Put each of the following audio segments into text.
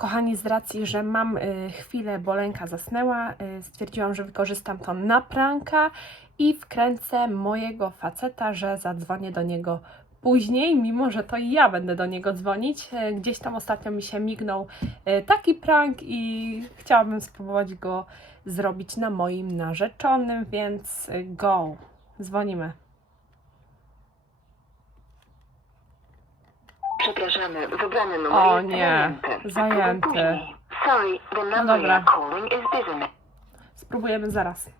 Kochani, z racji, że mam y, chwilę, bo Lenka zasnęła, y, stwierdziłam, że wykorzystam to na pranka i wkręcę mojego faceta, że zadzwonię do niego później, mimo że to ja będę do niego dzwonić. Y, Gdzieś tam ostatnio mi się mignął taki prank i chciałabym spróbować go zrobić na moim narzeczonym, więc go. Dzwonimy. Przepraszamy, wybrany numer O jest nie, zajęty. zajęty. Próbuj później. Sorry, the number dobra. you're calling is busy. Spróbujemy zaraz.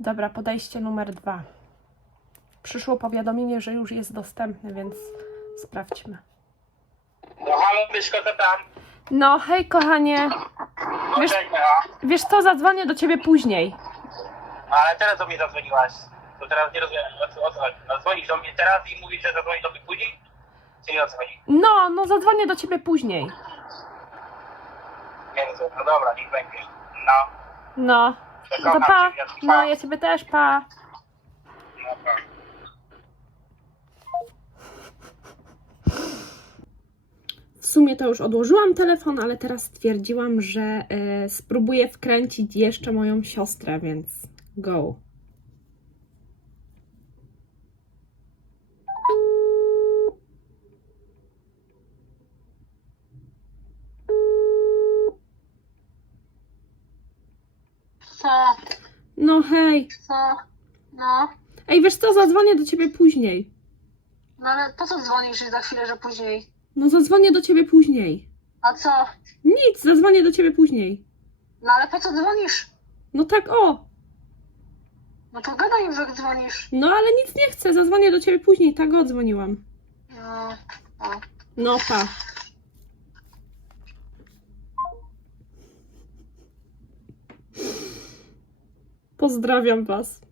Dobra, podejście numer dwa. Przyszło powiadomienie, że już jest dostępny, więc sprawdźmy. No halo, Myszko, co tam? No, hej kochanie. Wiesz, Poczekaj, a? wiesz co, zadzwonię do ciebie później. No, ale teraz do mnie zadzwoniłaś. To teraz nie rozumiem, o co, o co chodzi. No, dzwonisz do mnie teraz i mówisz, że zadzwoni do mnie później? Czy nie o co chodzi? No, no zadzwonię do ciebie później. Nie rozumiem. No dobra, niech będzie. No, No, to to pa. No, ja ciebie też, pa. No, pa. W sumie to już odłożyłam telefon, ale teraz stwierdziłam, że e, spróbuję wkręcić jeszcze moją siostrę, więc go. Co? No hej. Co? No. Ej, wiesz co, zadzwonię do ciebie później. No ale po co dzwonisz za chwilę, że później? No zadzwonię do ciebie później. A co? Nic, zadzwonię do ciebie później. No ale po co dzwonisz? No tak, o. No to gadaj im, że dzwonisz. No ale nic nie chcę, zadzwonię do ciebie później, tak o, dzwoniłam. No. O. No pa. Pozdrawiam was.